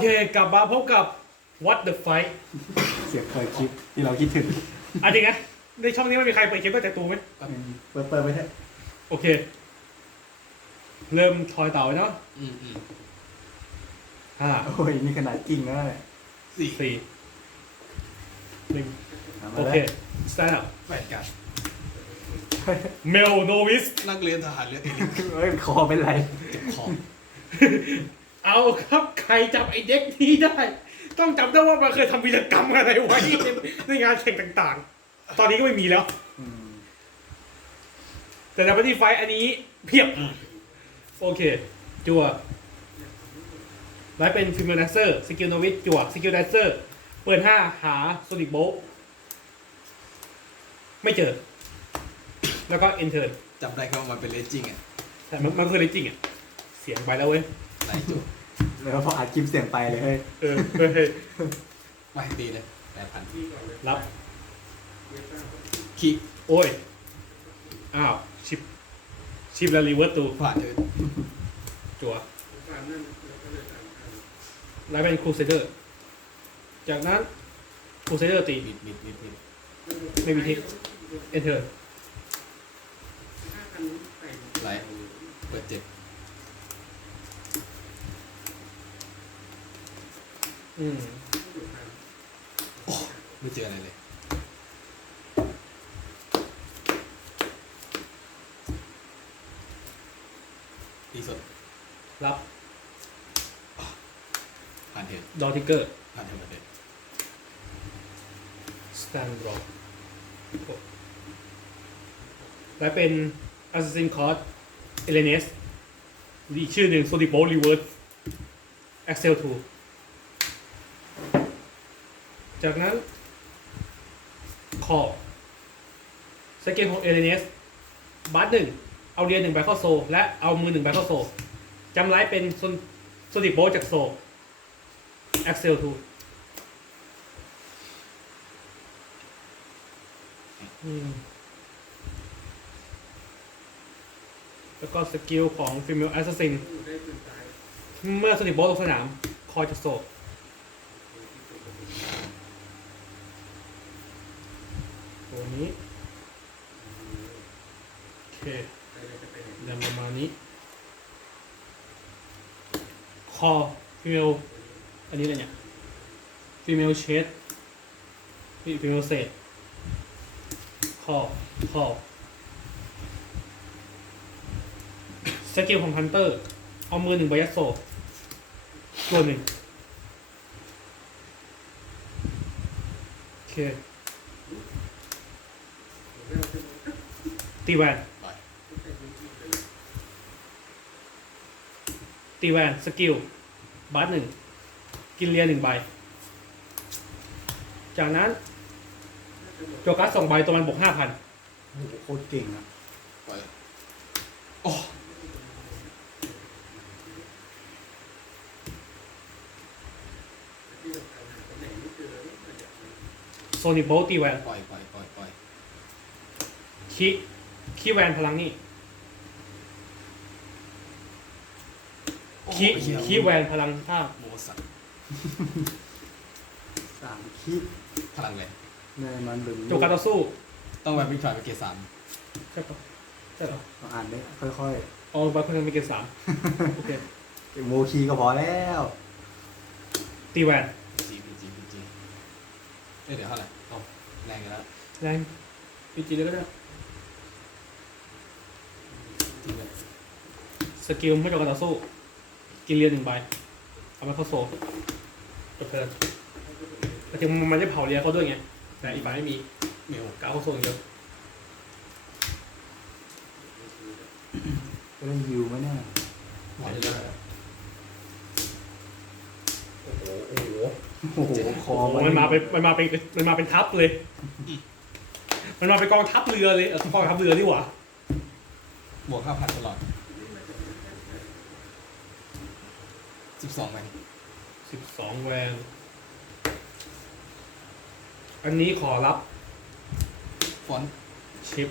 เค กลับมาพบกับ What the Fight เสียงเคยคลิปที่เราคิดถึงอะจริงนะ ในช่องนี้ไม่มีใครเปิดคลิปตั้งแต่ตูไหมเปิดเปิดไปเถอะโอเค เริ่มทอยเต่าเนาะอืมอืมห้าโอ้ยนี่ขนาดจริงนะเนี่ยสี่สี่หนึ่งเอามาโอแล้วเค stand up แปดกัน male novice นักเรียนทหารเรือเอลิทเอ้ยคอเป็นไร เจ็บคอ เอาครับใครจำไอ้เด็กนี้ได้ ต้องจำได้ว่ามันเคยทำวีรกรรมอะไรไว้ในงานแข่งต่างๆ ตอนนี้ก็ไม่มีแล้ว อืมแต่ในปฏิไฟอันนี้เพียบ โอเค จัวไลฟ์เป็นฟิล์มแดนเซอร์ สกิลโนวิทจัวสกิลแดนเซอร์ เปิดห้าหาโซนิกโบไม่เจอ แล้วก็เอนเทอร์จำได้แค่ว่ามันเป็นเลสจิ้งอะ แต่มันมันคืออะไรจริงอะ เสียงไปแล้วเว้ยไหลจุดแล้วพออัดคลิปเสียงไปเลยเฮ้ยเออเฮ้ยไม่ตีเลยแปดพันรับขี้โอ้ย อ้าว ชิป ชิปแล้วรีเวิร์ตตูผ่านเลยจัวไลฟ์เป็นครูเซเดอร์ จากนั้นครูเซเดอร์ตีมิดมิดมิดมิดไม่มีทิกเอนเทอร์ไหลเปิดเจ็ด อืมไม่เจออะไรเลยตีสดรับผ่านเทนดอทิกเกอร์ผ่านเทนมาเด็ดสแตนดรอปและเป็น Assassin c o r d e l e n e s อีกชื่อหนึ่ง s o n i c b o Reverse Axel 2 จากนั้น คอสเกลของเอเลเนสบัสหนึ่งเอาเรียนหนึ่งใบเข้าโซ และเอามือหนึ่งใบเข้าโซจำไลฟ์เป็นโซนิโบจากโซ Axel 2อืมแล้วก็สกิลของ Female Assassin เมื่อโซนิโบลงสนาม คอยจากโซ ตัวนี้โอเคเดินประมาณนี้ คอฟีเมลอันนี้อะไรเนี่ยฟีเมลเชดฟีเมลเศษคอคอสกิลของฮันเตอร์ เอามือหนึ่งใบยัดโซตัวหนึ่งโอเค ตีแวนปล่อยตีแวนสกิลบาสหนึ่งกินเลียหนึ่งใบ จากนั้นโจกัสสองใบตัวมันบวกห้าพันโอ้โหโคตรเก่งอะปล่อยโอ้โซนิโบตีแวนปล่อยปล่อยปล่อยปล่อยคี คีแวนพลังนี่คีโอ้ยเหี้ยคีแวนพลังท่าตุโมสัตสามคลิปพลังเลย ในมันดึงโจกัสต่อสู้ต้องแบบวิ่งผ่านไปเกรดสามใช่ปะใช่ปะเราอ่านได้ค่อยอ๋อใบคนหนึงมีเกณฑ์สามโอเคๆโมคีก็พอแล้วตีแวนจีพีจีพีจีเอ้ยเดี๋ยวเท่าไหร่เอาแรงกันแล้วแรงพีจีเลยก็ได้ ทีเลย สกิลไม่โจกัสต่อสู้ กินเรียนหนึ่งใบเอามาเข้าโซจบเทิร์นแต่จริงๆมันได้เผาเรียเขาด้วยไง แต่อีกใบไม่มีเมลกเอาเข้าโซอย่างเดียวจะได้ยิวไหมเนี่ยหมดเลยโอ้โหโอ้โหโอ้โหคอโอ้โหมันมาเป็นมันมาเป็นมันมาเป็นทัพเลย มันมาเป็นกองทัพเรือเลยเออกองทัพเรือดีกว่าบวกห้าพันตลอด สิบสองไปสิบสองแวน อันนี้ขอรับฟอนต์ชิป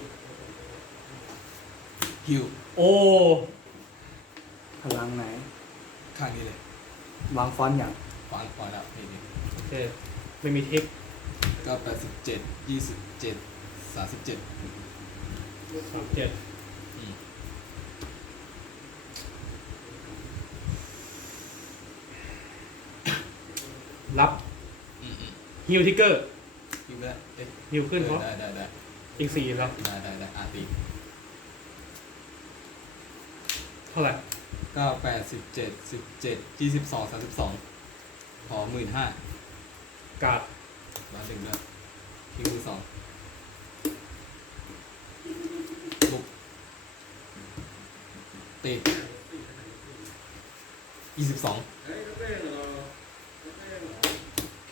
ฮิวโอ้ พลังไหน ข้างนี้เลยวางฟอนต์อย่างฟังก่อนแล้วเพลงนี้โอเค ไม่มีเทคก็แปดสิบเจ็ดยี่สิบเจ็ดสามสิบเจ็ดสามเจ็ด รับอืมอืมฮิวทิกเกอร์ยิงได้เอ๊ะฮิวขึ้นเพราะได้ได้ได้อีกสี่แล้วได้ได้ได้อะตีเท่าไหร่ก็แปดสิบเจ็ดสิบเจ็ดยี่สิบสองสามสิบสองขอหมื่นห้ากาดร้อยหนึ่งด้วยคิวมือสองบุกตียี่สิบสอง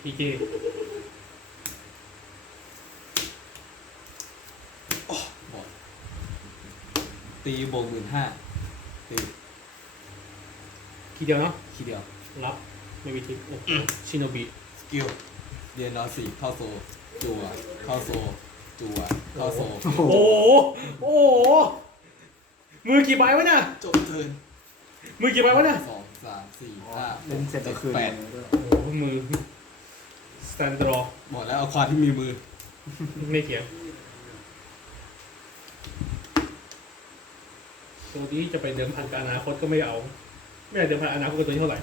พีเจบอดตีบวกหมื่นห้าตีทีเดียวเนาะทีเดียว รับ ไม่มีทิกโอ้โหชิโนบิสกิลเรียนนอสี่เข้าโซ จัว เข้าโซ จัว เข้าโซโอ้โหโอ้โห โอ้โห มือกี่ใบวะเนี่ย จบเทิร์นมือกี่ใบวะเนี่ยสองสามสี่ห้าเล่นเสร็จก็คืนแปดเลยด้วยโอ้โหมือส แตนดรอบอกแล้วเอาควาที่มีมือ ไม่เถียงตัวนี้จะไปเดิมพันกับอนาคตก็ไม่เอา ไม่ได้เดิมพันอนาคตกับตัวนี้เท่าไหร่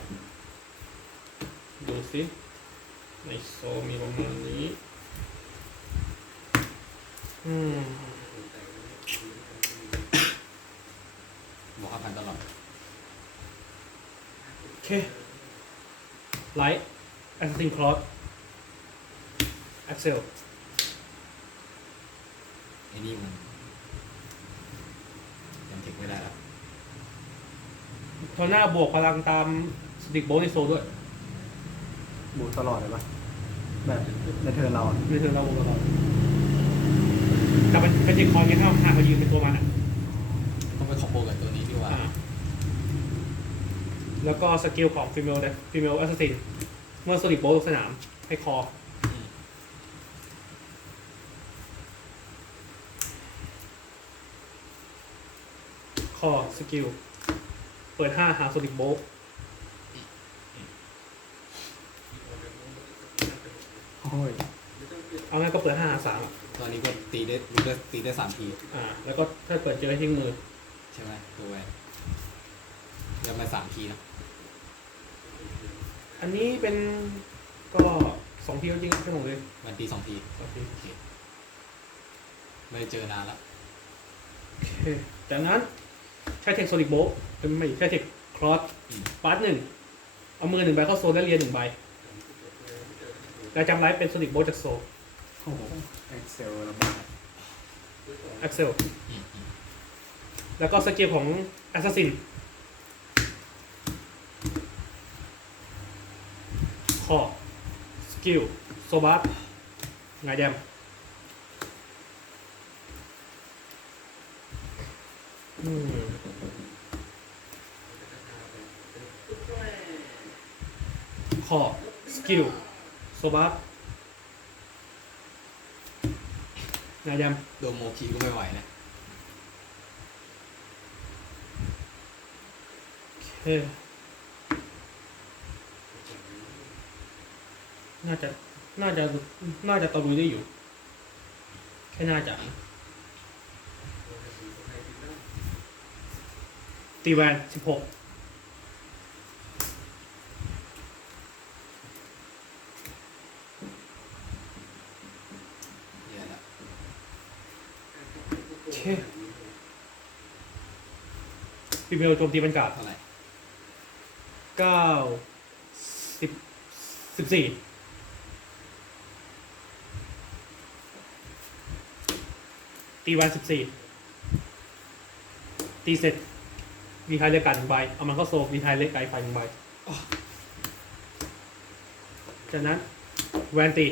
ดูสิในโซมีประมาณนี้ อืมบอกห้าพันตลอดโอเคไลท์แอสซินคลอสแอคเซลไอ้นี่มันยังเทคไม่ได้แล้วทอหน้าบวกพลังตามสติกโบในโซด้วยบูทตลอดเลยปะแบบในเทิร์นเราอะในเทิร์นเราบวกตลอดแต่มันเป็นจิคอนไงถ้าหากเขายืนเป็นตัวมันอะต้องไปคอมโบกับตัวนี้ดีกว่าอ่า แล้วก็สกิลของฟิเมลฟิเมลแอสซินเมื่อสติกโบลงสนามให้คอ อืม ค อสกิล เปิดห้าหาโซนิกโบลโอ้ยเอางั้นก็เปิดห้าหาสามตัวนี้ก็ตีได้รู้ได้ตีได้สามทีอ่า แล้วก็ถ้าเปิดเจอให้ทิ้งมือ ใช่ไหมตัวแวนเรียกมาสามทีนะอันนี้เป็นก็สองทีแล้วจริงใช่ไหมเลยแวนตีสองทีสองทีโอเคไม่ได้เจอนานแล้วโอเคจากนั้น ใช้เทคโซนิกโบเป็นไม่ใช้เทคครอสปาร์ตหนึ่งเอามือหนึ่งใบเข้าโซนและเรียนหนึ่งใบแล้วจำไลฟ์เป็นโซนิกโบจากโซโอ้โหเอ็กเซลระบาดแอคเซลอืมอืมแล้วก็สกิลของแอสซัสซินคอสกิลโซบัสไงแดมอืม คอสกิลโซบัสไงแดมโดนโมคีก็ไม่ไหวนะเออน่าจะ น่าจะ น่าจะตะลุยได้อยู่ แค่น่าจะ ตีแวนสิบหก เหี้ยละ โอเคฟี เมลโจมตีบรรยากาศเท่าไหร่เก้าสิบสิบสี่ตีแวนสิบสี่ตีเสร็จ มีทายเลือกการหนึ่งใบ เอามันเข้าโซมีทายเลือกไกลไฟหนึ่งใบจากนั้นแวนตี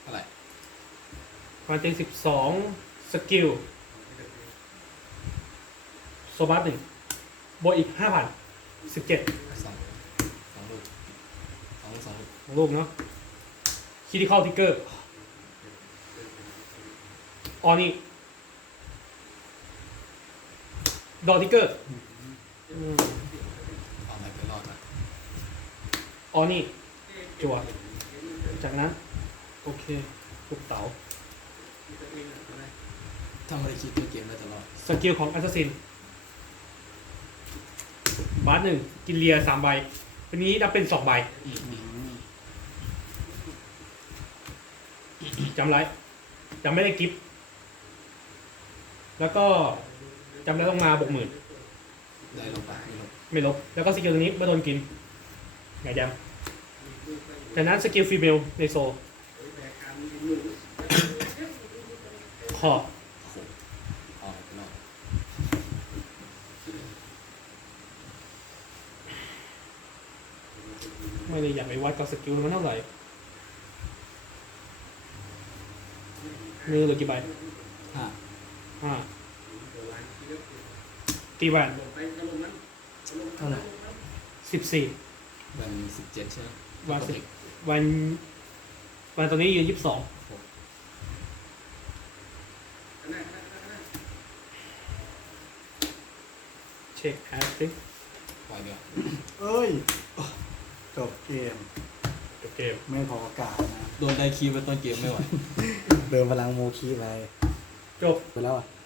เท่าไหร่แวนตีสิบสองสกิลโซบัสหนึ่ง บวกอีกห้าพันสิบเจ็ดสองสองลูกสองลูกสองลูกของลูกเนาะคิดิคอลทิกเกอร์ออนี่ดอทิกเกอร์เอาอะไรไปรอดนะออนี่จั่วจากนั้น โอเคปุกเต๋าถ้าไม่ได้คิดตัวเกมได้ตลอดสกิลของแอสซัสซิน บาสหนึ่งกินเลียสามใบวันนี้นับเป็นสองใบอืมจำไรจำไม่ได้กิฟต์แล้วก็จำได้ต้องมาบวกหมื่นได้ลงไปไม่ลงไม่ลบ แล้วก็สกิลตัวนี้เมื่อโดนกินไงจำจากนั้นสกิลฟีเมลในโซขอบ ออกไปรอบ ไม่ได้อยากไปวัดกับสกิลมันเท่าไหร่มือเหลือกี่ใบห้าห้าตีแหวนเท่าไหร่สิบสี่วันสิบเจ็ดใช่ไหมวันสิบวัน วันตัวนี้ยืนยี่สิบสองเช็คแอสซิปล่อยเดียวเอ้ย จบเกมเกมไม่พอโอกาสนะโดนได้คีย์ไว้ต้นเกมไม่ไหว เดินพลังโมคีไปจบ ไปแล้วอะเ